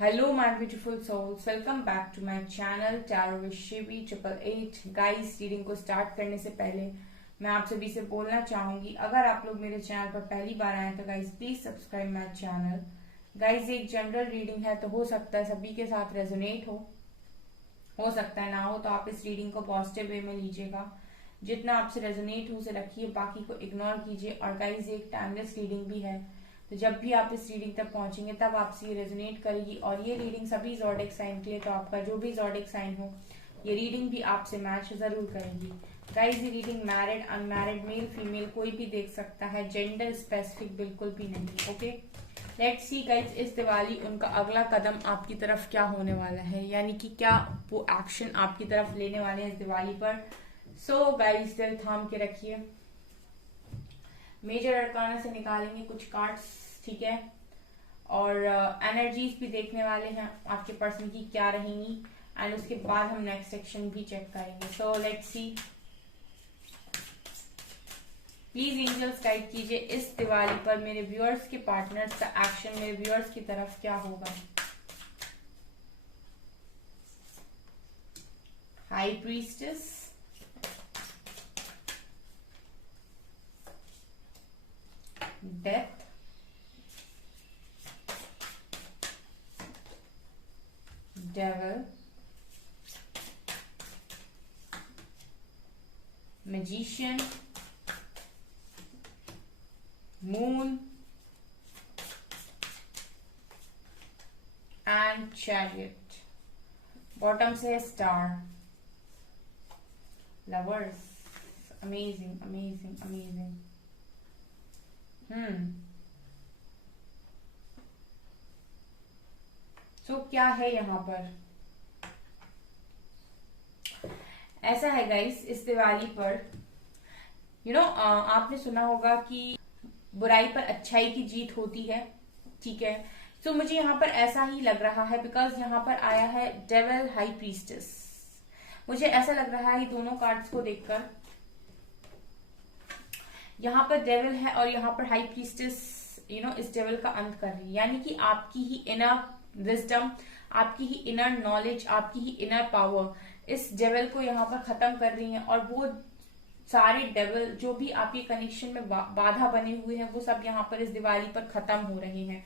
Hello, my beautiful souls. Welcome back to my channel Tarot with Shivi 888. Guys, reading को start करने से पहले मैं आप सभी से बोलना चाहूंगी, अगर आप लोग मेरे चैनल पर पहली बार आए तो guys please subscribe my channel. Guys, एक जनरल रीडिंग है तो हो सकता है सभी के साथ रेजोनेट हो सकता है ना हो, तो आप इस रीडिंग को पॉजिटिव वे में लीजिएगा। जितना आपसे रेजोनेट हो उसे रखिए, बाकी को इग्नोर कीजिए। और गाइज, एक टाइमलेस रीडिंग भी है, तो जब भी आप इस रीडिंग तक पहुंचेंगे तब आपसे ये रेजोनेट करेगी। और ये रीडिंग सभी ज़ोडिक साइन के लिए, तो आपका जो भी ज़ोडिक साइन हो ये रीडिंग भी आपसे मैच जरूर करेगी। गाइज, ये reading married unmarried male female कोई भी देख सकता है, जेंडर स्पेसिफिक बिल्कुल भी नहीं। ओके, लेट्स सी गाइज, इस दिवाली उनका अगला कदम आपकी तरफ क्या होने वाला है, यानी कि क्या वो एक्शन आपकी तरफ लेने वाले हैं इस दिवाली पर। सो गाइज, दिल थाम के रखिए। मेजर अरकाना से निकालेंगे कुछ कार्ड्स, ठीक है, और एनर्जीज भी देखने वाले हैं आपके पर्सन की क्या रहेंगी, एंड उसके बाद हम नेक्स्ट सेक्शन भी चेक करेंगे। So let's see, please angels guide कीजिए इस दिवाली पर मेरे व्यूअर्स के पार्टनर्स का एक्शन मेरे व्यूअर्स की तरफ क्या होगा। High priestess, death, devil, magician, moon, and chariot। Bottom से star, lovers. Amazing amazing amazing. तो क्या है यहाँ पर, ऐसा है गाइस, इस दिवाली पर आपने सुना होगा कि बुराई पर अच्छाई की जीत होती है, ठीक है। तो मुझे यहाँ पर ऐसा ही लग रहा है, बिकॉज यहाँ पर आया है डेविल, हाई प्रीस्टेस। मुझे ऐसा लग रहा है दोनों कार्ड्स को देखकर, यहाँ पर डेविल है और यहाँ पर हाई प्रीस्टेस इस डेविल का अंत कर रही है, यानी कि आपकी ही इनर विजडम, आपकी ही इनर नॉलेज, आपकी ही इनर पावर इस डेविल को यहाँ पर खत्म कर रही है। और वो सारे डेविल जो भी आपके कनेक्शन में बाधा बने हुए हैं वो सब यहाँ पर इस दिवाली पर खत्म हो रहे हैं,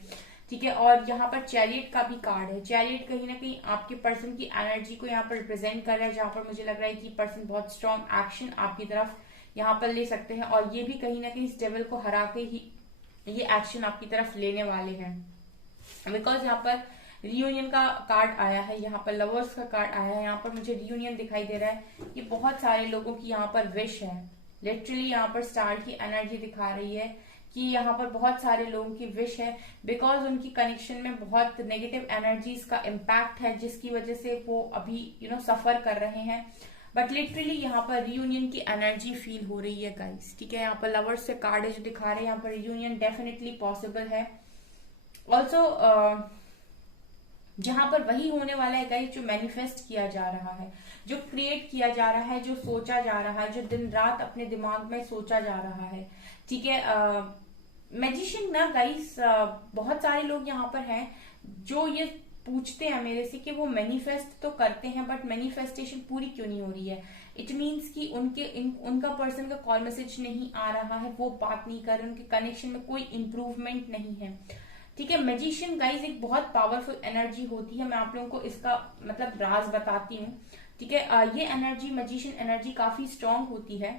ठीक है। और यहाँ पर चैरियट का भी कार्ड है। चैरियट कहीं ना कहीं आपके पर्सन की एनर्जी को यहाँ पर रिप्रेजेंट कर रहा है, जहां पर मुझे लग रहा है कि पर्सन बहुत स्ट्रॉन्ग एक्शन आपकी तरफ यहाँ पर ले सकते हैं, और ये भी कहीं ना कहीं इस डेविल को हरा के ही ये एक्शन आपकी तरफ लेने वाले हैं। बिकॉज यहाँ पर रियूनियन का कार्ड आया है, यहाँ पर लवर्स का कार्ड आया है, यहाँ पर मुझे रियूनियन दिखाई दे रहा है। ये बहुत सारे लोगों की यहाँ पर विश है, लिटरली यहाँ पर स्टार की एनर्जी दिखा रही है कि यहाँ पर बहुत सारे लोगों की विश है, बिकॉज उनकी कनेक्शन में बहुत नेगेटिव एनर्जीज का इम्पैक्ट है, जिसकी वजह से वो अभी सफर कर रहे हैं। बट लिटरली यहाँ पर रियूनियन की एनर्जी फील हो रही है गाइस, ठीक है। यहाँ पर लवर्स से कार्ड है जो दिखा रहे हैं यहाँ पर रियूनियन डेफिनेटली पॉसिबल है। ऑल्सो जहां पर वही होने वाला है गाइस जो मैनिफेस्ट किया जा रहा है, जो क्रिएट किया जा रहा है, जो सोचा जा रहा है, जो दिन रात अपने दिमाग में सोचा जा रहा है, ठीक है। मैजिशियन ना गाइस, बहुत सारे लोग यहाँ पर हैं जो ये पूछते हैं मेरे से कि वो मैनिफेस्ट तो करते हैं बट मैनिफेस्टेशन पूरी क्यों नहीं हो रही है। इट मीन्स कि उनका पर्सन का कॉल मैसेज नहीं आ रहा है, वो बात नहीं कर रहे, उनके कनेक्शन में कोई इंप्रूवमेंट नहीं है, ठीक है। मैजिशियन गाइज एक बहुत पावरफुल एनर्जी होती है, मैं आप लोगों को इसका मतलब राज बताती हूँ, ठीक है। ये एनर्जी, मैजिशियन एनर्जी काफी स्ट्रांग होती है,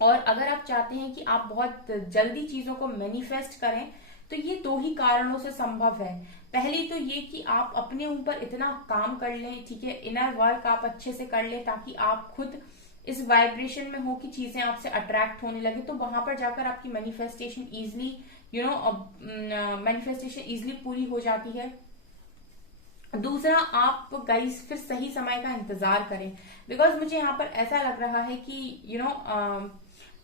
और अगर आप चाहते हैं कि आप बहुत जल्दी चीजों को मैनिफेस्ट करें तो ये दो ही कारणों से संभव है। पहली तो ये कि आप अपने ऊपर इतना काम कर लें, ठीक है, इनर वर्क आप अच्छे से कर लें ताकि आप खुद इस वाइब्रेशन में हो कि चीजें आपसे अट्रैक्ट होने लगे, तो वहां पर जाकर आपकी मैनिफेस्टेशन इजिली मैनिफेस्टेशन इजिली पूरी हो जाती है। दूसरा, आप गाइस फिर सही समय का इंतजार करें, बिकॉज मुझे यहाँ पर ऐसा लग रहा है कि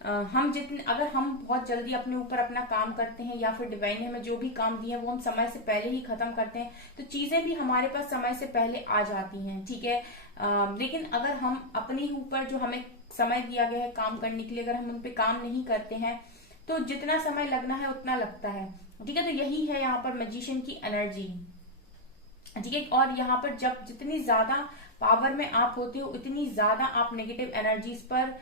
अगर हम बहुत जल्दी अपने ऊपर अपना काम करते हैं, या फिर डिवाइन ने हमें जो भी काम दिया है वो हम समय से पहले ही खत्म करते हैं, तो चीजें भी हमारे पास समय से पहले आ जाती हैं, ठीक है। लेकिन अगर हम अपने ऊपर जो हमें समय दिया गया है काम करने के लिए, अगर हम उन पे काम नहीं करते हैं तो जितना समय लगना है उतना लगता है, ठीक है। तो यही है यहाँ पर मैजिशियन की एनर्जी, ठीक है। और यहाँ पर जब जितनी ज्यादा पावर में आप होते हो उतनी ज्यादा आप नेगेटिव एनर्जीज पर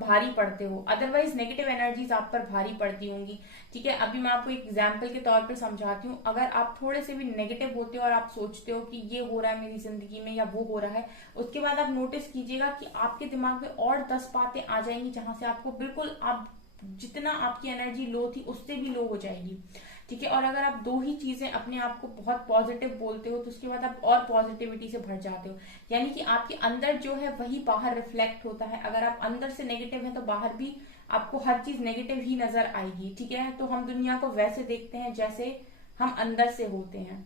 भारी पड़ते हो, अदरवाइज नेगेटिव एनर्जीज आप पर भारी पड़ती होंगी। ठीक है, अभी मैं आपको एक एग्जाम्पल के तौर पर समझाती हूँ। अगर आप थोड़े से भी नेगेटिव होते हो और आप सोचते हो कि ये हो रहा है मेरी जिंदगी में या वो हो रहा है, उसके बाद आप नोटिस कीजिएगा कि आपके दिमाग में और 10 बातें आ जाएंगी जहां से आपको बिल्कुल आप जितना आपकी एनर्जी लो थी उससे भी लो हो जाएगी। ठीक है, और अगर आप दो ही चीजें अपने आप को बहुत पॉजिटिव बोलते हो तो उसके बाद आप और पॉजिटिविटी से भर जाते हो, यानी कि आपके अंदर जो है वही बाहर रिफ्लेक्ट होता है। अगर आप अंदर से नेगेटिव है तो बाहर भी आपको हर चीज नेगेटिव ही नजर आएगी। ठीक है, तो हम दुनिया को वैसे देखते हैं जैसे हम अंदर से होते हैं।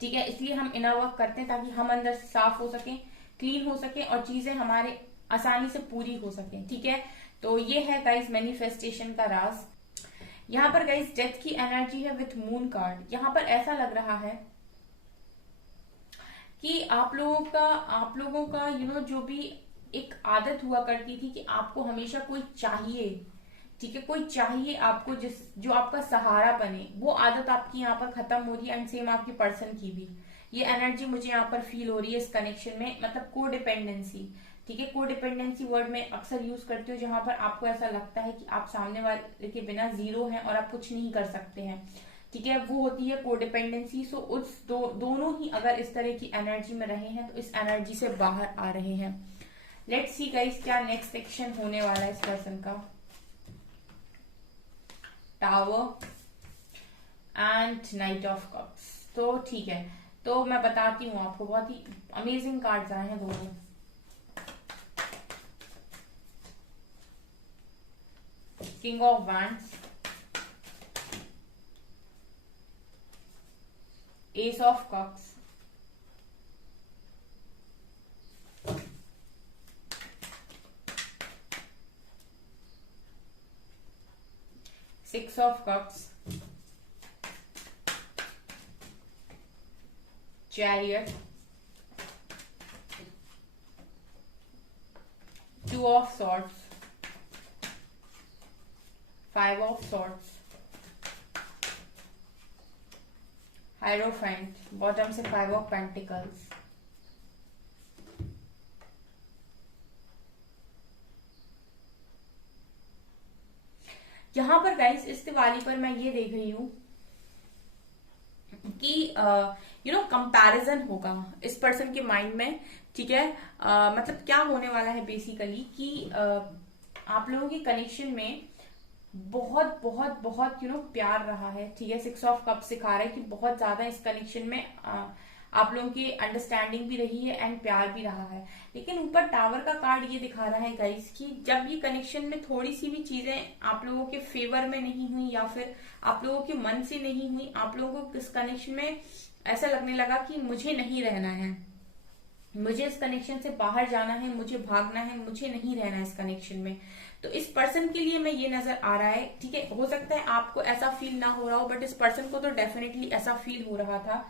ठीक है, इसलिए हम इनर वर्क करते हैं ताकि हम अंदर से साफ हो सके, क्लीन हो सके और चीजें हमारे आसानी से पूरी हो सके। ठीक है, तो ये है गाइस मैनिफेस्टेशन का राज। यहाँ पर गाइस डेथ की एनर्जी है विथ मून कार्ड। यहाँ पर ऐसा लग रहा है कि आप लोगों का जो भी एक आदत हुआ करती थी कि आपको हमेशा कोई चाहिए। ठीक है, कोई चाहिए आपको जो आपका सहारा बने, वो आदत आपकी यहाँ पर खत्म हो रही है। एंड सेम आपकी पर्सन की भी ये एनर्जी मुझे यहाँ पर फील हो रही है इस कनेक्शन में, मतलब को डिपेंडेंसी। ठीक है, को डिपेंडेंसी वर्ड में अक्सर यूज करती हूँ जहां पर आपको ऐसा लगता है कि आप सामने वाले के बिना जीरो हैं और आप कुछ नहीं कर सकते हैं। ठीक है, वो होती है को डिपेंडेंसी। सो उस दोनों ही अगर इस तरह की एनर्जी में रहे हैं तो इस एनर्जी से बाहर आ रहे हैं। लेट्स सी गाइस क्या नेक्स्ट सेक्शन होने वाला है इस पर्सन का। Tower and night of cups. तो ठीक है, तो मैं बताती हूँ आपको, बहुत ही अमेजिंग कार्ड्स आए हैं दोनों। King of Wands, Ace of Cups, Six of Cups, Chariot, Two of Swords, Five of Swords, Hierophant, bottom से Five of Pentacles। यहां पर गाइस इस दिवाली पर मैं ये देख रही हूं कि कंपैरिजन होगा इस पर्सन के माइंड में। ठीक है, मतलब क्या होने वाला है बेसिकली कि आप लोगों के कनेक्शन में बहुत बहुत बहुत प्यार रहा है। ठीक है, सिक्स ऑफ कप सिखा रहा है कि बहुत ज्यादा इस कनेक्शन में आप लोगों की अंडरस्टैंडिंग भी रही है एंड प्यार भी रहा है। लेकिन ऊपर टावर का कार्ड ये दिखा रहा है गाइस कि जब ये कनेक्शन में थोड़ी सी भी चीजें आप लोगों के फेवर में नहीं हुई या फिर आप लोगों के मन से नहीं हुई, आप लोगों को इस कनेक्शन में ऐसा लगने लगा कि मुझे नहीं रहना है, मुझे इस कनेक्शन से बाहर जाना है, मुझे भागना है, मुझे नहीं रहना है इस कनेक्शन में। तो इस पर्सन के लिए मैं ये नजर आ रहा है। ठीक है, हो सकता है आपको ऐसा फील ना हो रहा हो, बट इस पर्सन को तो डेफिनेटली ऐसा फील हो रहा था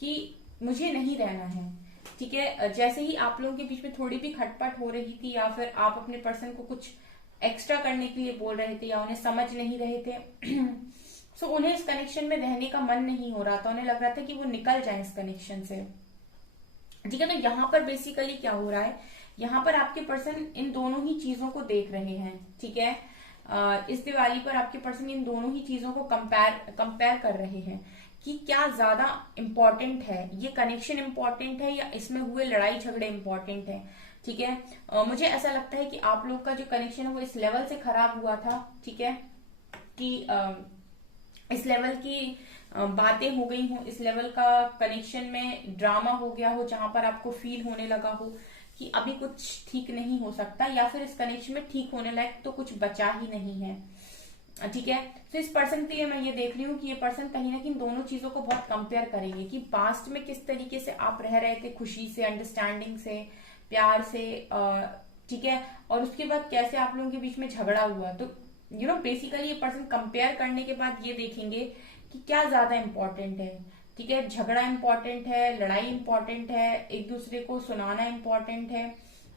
कि मुझे नहीं रहना है। ठीक है, जैसे ही आप लोगों के बीच में थोड़ी भी खटपट हो रही थी या फिर आप अपने पर्सन को कुछ एक्स्ट्रा करने के लिए बोल रहे थे या उन्हें समझ नहीं रहे थे सो उन्हें इस कनेक्शन में रहने का मन नहीं हो रहा था, उन्हें लग रहा था कि वो निकल जाए इस कनेक्शन से। ठीक है, तो यहाँ पर बेसिकली क्या हो रहा है, यहाँ पर आपके पर्सन इन दोनों ही चीजों को देख रहे हैं। ठीक है, इस दिवाली पर आपके पर्सन इन दोनों ही चीजों को कंपेयर कर रहे हैं कि क्या ज्यादा इंपॉर्टेंट है, ये कनेक्शन इंपॉर्टेंट है या इसमें हुए लड़ाई झगड़े इंपॉर्टेंट है। ठीक है, मुझे ऐसा लगता है कि आप लोग का जो कनेक्शन है वो इस लेवल से खराब हुआ था। ठीक है, कि इस लेवल की बातें हो गई हो, इस लेवल का कनेक्शन में ड्रामा हो गया हो जहां पर आपको फील होने लगा हो कि अभी कुछ ठीक नहीं हो सकता या फिर इस कनेक्शन में ठीक होने लायक तो कुछ बचा ही नहीं है। ठीक है, तो इस पर्सन के लिए मैं ये देख रही हूँ कि ये पर्सन कहीं ना कहीं दोनों चीजों को बहुत कंपेयर करेंगे कि पास्ट में किस तरीके से आप रह रहे थे, खुशी से, अंडरस्टैंडिंग से, प्यार से। ठीक है, और उसके बाद कैसे आप लोगों के बीच में झगड़ा हुआ। तो बेसिकली ये पर्सन कंपेयर करने के बाद ये देखेंगे कि क्या ज्यादा इंपॉर्टेंट है। ठीक है, झगड़ा इंपॉर्टेंट है, लड़ाई इंपॉर्टेंट है, एक दूसरे को सुनाना इंपॉर्टेंट है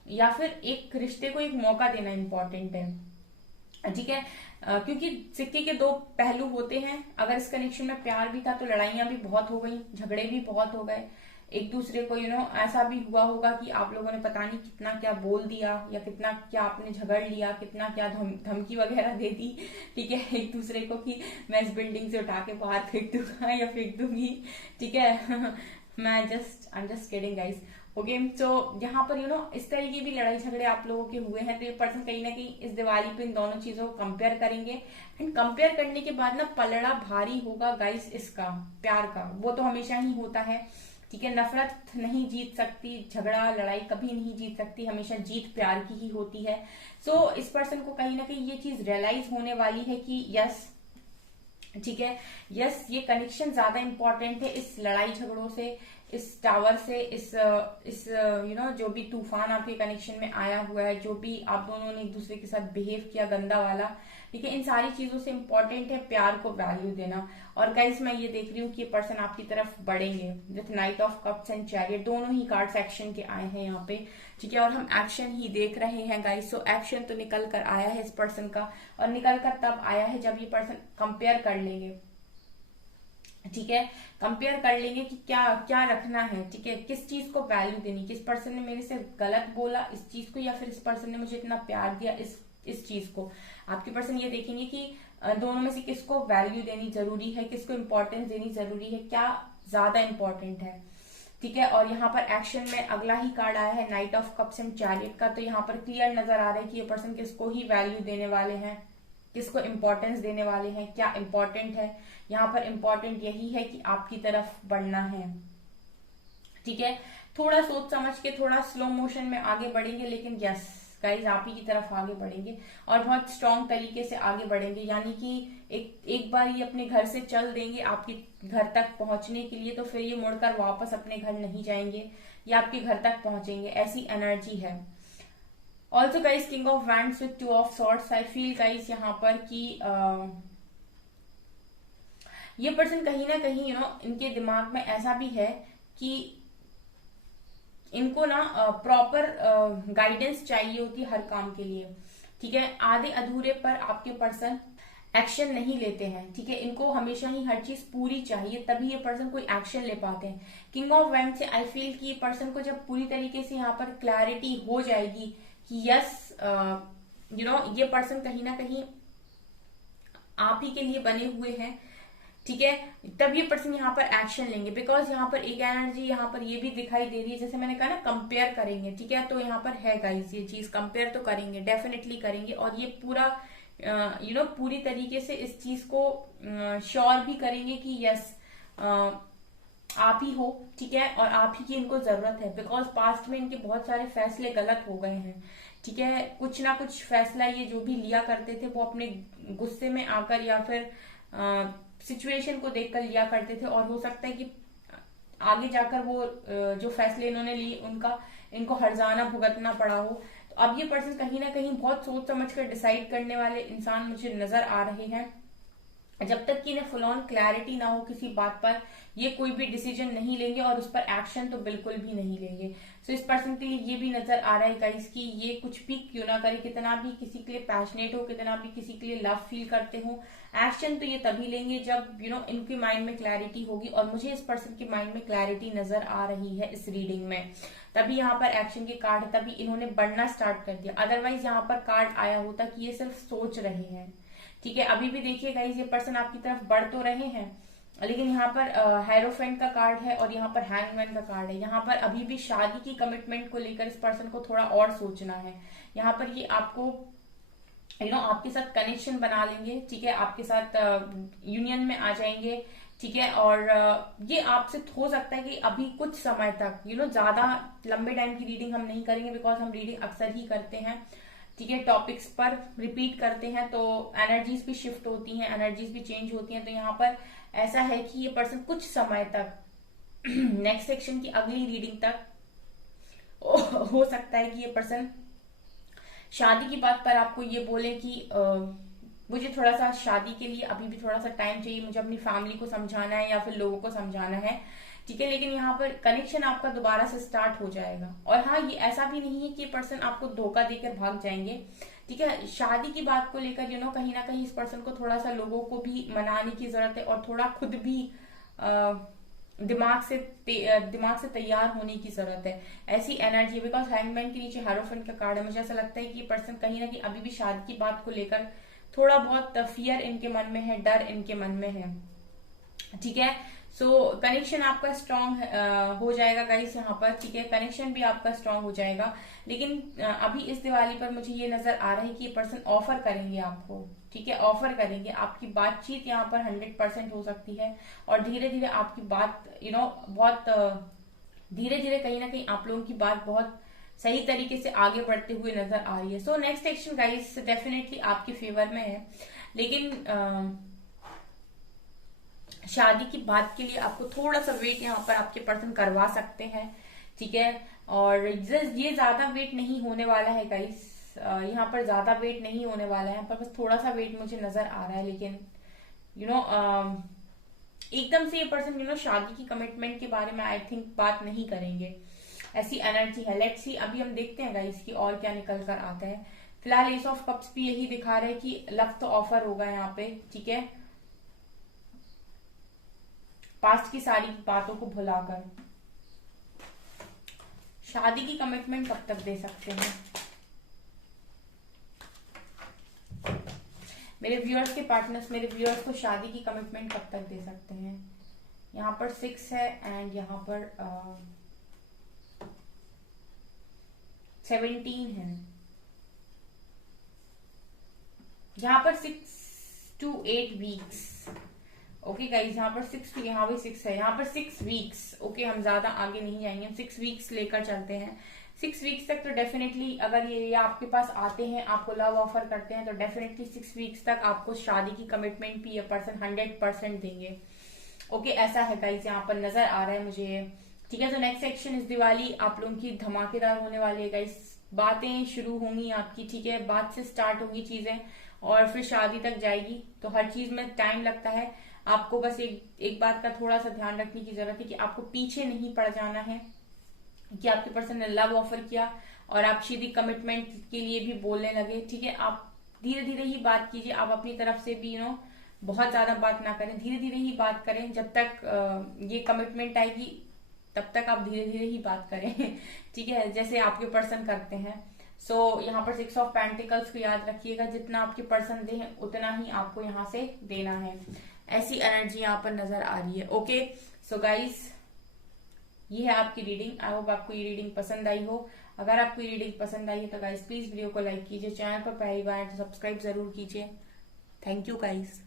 या फिर एक रिश्ते को एक मौका देना इंपॉर्टेंट है। ठीक है। क्योंकि सिक्के के दो पहलू होते हैं। अगर इस कनेक्शन में प्यार भी था तो लड़ाइयां भी बहुत हो गई, झगड़े भी बहुत हो गए एक दूसरे को, ऐसा भी हुआ होगा कि आप लोगों ने पता नहीं कितना क्या बोल दिया, या कितना क्या आपने झगड़ लिया, कितना क्या धमकी वगैरह दे दी, ठीक है, एक दूसरे को कि मैं इस बिल्डिंग से उठा के बाहर फेंक दूंगा या फेंक दूंगी, ठीक है। I am just kidding guys. Okay, तो यहाँ पर इस तरह की भी लड़ाई झगड़े आप लोगों के हुए हैं, तो ये पर्सन कहीं ना कहीं इस दिवाली पे इन दोनों चीजों को कंपेयर करेंगे। एंड कंपेयर करने के बाद ना पलड़ा भारी होगा गाइस इसका, प्यार का। वो तो हमेशा ही होता है, ठीक है। नफरत नहीं जीत सकती, झगड़ा लड़ाई कभी नहीं जीत सकती, हमेशा जीत प्यार की ही होती है। सो इस पर्सन को कहीं ना कहीं ये चीज रियलाइज होने वाली है कि यस, ठीक है, यस, ये कनेक्शन ज्यादा इंपॉर्टेंट है इस लड़ाई झगड़ों से, इस टावर से, इस जो भी तूफान आपके कनेक्शन में आया हुआ है, जो भी आप दोनों ने एक दूसरे के साथ बिहेव किया गंदा वाला, ठीक है, इन सारी चीजों से इंपॉर्टेंट है प्यार को वैल्यू देना। और गाइस मैं ये देख रही हूँ कि ये पर्सन आपकी तरफ बढ़ेंगे with night of cups and chariot, दोनों ही कार्ड्स एक्शन के आए हैं यहाँ पे, ठीक है। और हम एक्शन ही देख रहे हैं गाइस। सो एक्शन तो निकल कर आया है इस पर्सन का, और निकल कर तब आया है जब ये पर्सन कंपेयर कर लेंगे, ठीक है, कंपेयर कर लेंगे कि क्या क्या रखना है, ठीक है, किस चीज को वैल्यू देनी, किस पर्सन ने मेरे से गलत बोला इस चीज को, या फिर इस पर्सन ने मुझे इतना प्यार दिया इस चीज को। आपके पर्सन ये देखेंगे कि दोनों में से किसको वैल्यू देनी जरूरी है, किसको इंपॉर्टेंस देनी जरूरी है, क्या ज्यादा इंपॉर्टेंट है, ठीक है। और यहाँ पर एक्शन में अगला ही कार्ड आया है night of cups and chariot का, तो यहाँ पर क्लियर नजर आ रहा है कि ये पर्सन किसको ही वैल्यू देने वाले हैं, किसको इंपॉर्टेंस देने वाले हैं, क्या इंपॉर्टेंट है। यहाँ पर इंपॉर्टेंट यही है कि आपकी तरफ बढ़ना है, ठीक है। थोड़ा सोच समझ के, थोड़ा स्लो मोशन में आगे बढ़ेंगे, लेकिन यस गाइज आप ही की तरफ आगे बढ़ेंगे, और बहुत स्ट्रांग तरीके से आगे बढ़ेंगे। यानी कि एक बार ये अपने घर से चल देंगे आपके घर तक पहुंचने के लिए, तो फिर ये मुड़कर वापस अपने घर नहीं जाएंगे, ये आपके घर तक पहुंचेंगे, ऐसी एनर्जी है। Also guys king of wands with two of swords, I feel guys यहाँ पर कि ये पर्सन कहीं ना कहीं इनके दिमाग में ऐसा भी है कि इनको ना प्रॉपर गाइडेंस चाहिए होती है हर काम के लिए, ठीक है। आधे अधूरे पर आपके पर्सन एक्शन नहीं लेते हैं, ठीक है। इनको हमेशा ही हर चीज पूरी चाहिए, तभी ये पर्सन कोई एक्शन ले पाते हैं। किंग ऑफ वैंड्स से आई फील कि ये पर्सन को जब पूरी तरीके से यहाँ पर क्लैरिटी हो जाएगी कि यस ये पर्सन कहीं ना कहीं आप ही के लिए बने हुए हैं, ठीक है, तब ये पर्सन यहाँ पर एक्शन लेंगे। बिकॉज यहाँ पर एक एनर्जी यहाँ पर ये भी दिखाई दे रही है, जैसे मैंने कहा ना कंपेयर करेंगे, ठीक है, तो यहाँ पर है गाइस ये चीज, कंपेयर तो करेंगे, डेफिनेटली करेंगे, और ये पूरा पूरी तरीके से इस चीज को श्योर भी करेंगे कि यस आप ही हो, ठीक है, और आप ही की इनको जरूरत है। बिकॉज पास्ट में इनके बहुत सारे फैसले गलत हो गए हैं, ठीक है। कुछ ना कुछ फैसला ये जो भी लिया करते थे वो अपने गुस्से में आकर या फिर सिचुएशन को देखकर लिया करते थे, और हो सकता है कि आगे जाकर वो जो फैसले इन्होंने लिए उनका इनको हर्जाना भुगतना पड़ा हो। तो अब ये पर्सन कहीं ना कहीं बहुत सोच समझ कर डिसाइड करने वाले इंसान मुझे नजर आ रहे हैं। जब तक कि इन्हें फुल ऑन क्लैरिटी ना हो किसी बात पर, ये कोई भी डिसीजन नहीं लेंगे, और उस पर एक्शन तो बिल्कुल भी नहीं लेंगे। सो इस पर्सन के लिए ये भी नजर आ रहा है गाइस कि ये कुछ भी क्यों ना करे, कितना भी किसी के लिए पैशनेट हो, कितना भी किसी के लिए लव फील करते हो, एक्शन तो ये तभी लेंगे जब इनके माइंड में क्लैरिटी होगी। और मुझे इस पर्सन के माइंड में क्लैरिटी नजर आ रही है इस रीडिंग में, तभी यहाँ पर एक्शन के कार्ड, तभी इन्होंने बढ़ना स्टार्ट कर दिया। अदरवाइज यहाँ पर कार्ड आया होता कि ये सिर्फ सोच रहे हैं, ठीक है। अभी भी देखिए गाइस ये पर्सन आपकी तरफ बढ़ तो रहे हैं, लेकिन यहाँ पर हेरोफेंट का कार्ड है और यहाँ पर हैंगमैन का कार्ड है। यहाँ पर अभी भी शादी की कमिटमेंट को लेकर इस पर्सन को थोड़ा और सोचना है। यहाँ पर ये आपको आपके साथ कनेक्शन बना लेंगे, ठीक है, आपके साथ यूनियन में आ जाएंगे, ठीक है। और ये आपसे हो सकता है कि अभी कुछ समय तक ज्यादा लंबे टाइम की रीडिंग हम नहीं करेंगे, बिकॉज हम रीडिंग अक्सर ही करते हैं, ठीक है, टॉपिक्स पर रिपीट करते हैं, तो एनर्जीज भी शिफ्ट होती हैं, एनर्जीज भी चेंज होती हैं। तो यहाँ पर ऐसा है कि ये पर्सन कुछ समय तक नेक्स्ट सेक्शन की अगली रीडिंग तक हो सकता है कि ये पर्सन शादी की बात पर आपको ये बोले कि मुझे थोड़ा सा शादी के लिए अभी भी थोड़ा सा टाइम चाहिए, मुझे अपनी फैमिली को समझाना है या फिर लोगों को समझाना है ठीक है, लेकिन यहाँ पर कनेक्शन आपका दोबारा से स्टार्ट हो जाएगा। और हाँ, ये ऐसा भी नहीं है कि पर्सन आपको धोखा देकर भाग जाएंगे। ठीक है, शादी की बात को लेकर कहीं ना कहीं इस पर्सन को थोड़ा सा लोगों को भी मनाने की जरूरत है, और थोड़ा खुद भी दिमाग से तैयार होने की जरूरत है। ऐसी एनर्जी, बिकॉज हैंगमैन के नीचे हारोफेंट का कार्ड है, मुझे ऐसा लगता है कि ये पर्सन कहीं ना कहीं अभी भी शादी की बात को लेकर थोड़ा बहुत फियर इनके मन में है, डर इनके मन में है। ठीक है, सो कनेक्शन आपका स्ट्रांग हो जाएगा गाइस यहाँ पर। ठीक है, कनेक्शन भी आपका स्ट्रांग हो जाएगा, लेकिन अभी इस दिवाली पर मुझे ये नजर आ रहा है कि ये पर्सन ऑफर करेंगे आपको। ठीक है, ऑफर करेंगे, आपकी बातचीत यहाँ पर 100% हो सकती है, और धीरे धीरे आपकी बात बहुत धीरे धीरे कहीं ना कहीं आप लोगों की बात बहुत सही तरीके से आगे बढ़ते हुए नजर आ रही है। So next action guys definitely आपके फेवर में है, लेकिन शादी की बात के लिए आपको थोड़ा सा वेट यहाँ पर आपके पर्सन करवा सकते हैं। ठीक है, और ये ज्यादा वेट नहीं होने वाला है गाइस, यहाँ पर ज्यादा वेट नहीं होने वाला है, यहाँ पर बस थोड़ा सा वेट मुझे नजर आ रहा है। लेकिन एकदम से ये पर्सन शादी की कमिटमेंट के बारे में आई थिंक बात नहीं करेंगे, ऐसी एनर्जी है। लेट्स सी, अभी हम देखते हैं गाइस की और क्या निकल कर आता है। फिलहाल एस ऑफ कप्स भी यही दिखा रहे हैं कि लव तो ऑफर होगा यहाँ पे। ठीक है, पास्ट की सारी बातों को भुलाकर शादी की कमिटमेंट कब तक दे सकते हैं मेरे व्यूअर्स के पार्टनर्स, मेरे व्यूअर्स को शादी की कमिटमेंट कब तक दे सकते हैं? यहाँ पर 6 है एंड यहाँ पर 17 है। यहाँ पर 6 to 8 वीक्स। ओके गाइज, यहाँ पर 6, यहाँ भी 6 है, यहाँ पर 6 वीक्स। ओके, हम ज्यादा आगे नहीं जाएंगे, हम 6 वीक्स लेकर चलते हैं। 6 वीक्स तक तो डेफिनेटली अगर ये आपके पास आते हैं, आपको लव ऑफर करते हैं, तो डेफिनेटली 6 वीक्स तक आपको शादी की कमिटमेंट भी ये पर्सन 100% देंगे। ओके, ऐसा है गाइज, यहाँ पर नजर आ रहा है मुझे। ठीक है, तो नेक्स्ट सेक्शन इस दिवाली आप लोगों की धमाकेदार होने वाली है गाइज। बातें शुरू होंगी आपकी, ठीक है, बात से स्टार्ट होंगी चीजें और फिर शादी तक जाएगी। तो हर चीज में टाइम लगता है। आपको बस एक बात का थोड़ा सा ध्यान रखने की जरूरत है कि आपको पीछे नहीं पड़ जाना है कि आपके पर्सन ने लव ऑफर किया और आप सीधी कमिटमेंट के लिए भी बोलने लगे। ठीक है, आप धीरे धीरे ही बात कीजिए, आप अपनी तरफ से भी बहुत ज्यादा बात ना करें, धीरे धीरे ही बात करें। जब तक ये कमिटमेंट आएगी तब तक आप धीरे धीरे ही बात करें। ठीक है, जैसे आपके पर्सन करते हैं। सो यहाँ पर 6 ऑफ पेंटिकल्स को याद रखिएगा, जितना आपके पर्सन दे उतना ही आपको यहाँ से देना है, ऐसी एनर्जी यहाँ पर नजर आ रही है। ओके, सो गाइस, ये है आपकी रीडिंग। आई होप आपको ये रीडिंग पसंद आई हो। अगर आपको ये रीडिंग पसंद आई है तो गाइस प्लीज वीडियो को लाइक कीजिए, चैनल पर पहली बार तो सब्सक्राइब जरूर कीजिए। Thank you guys.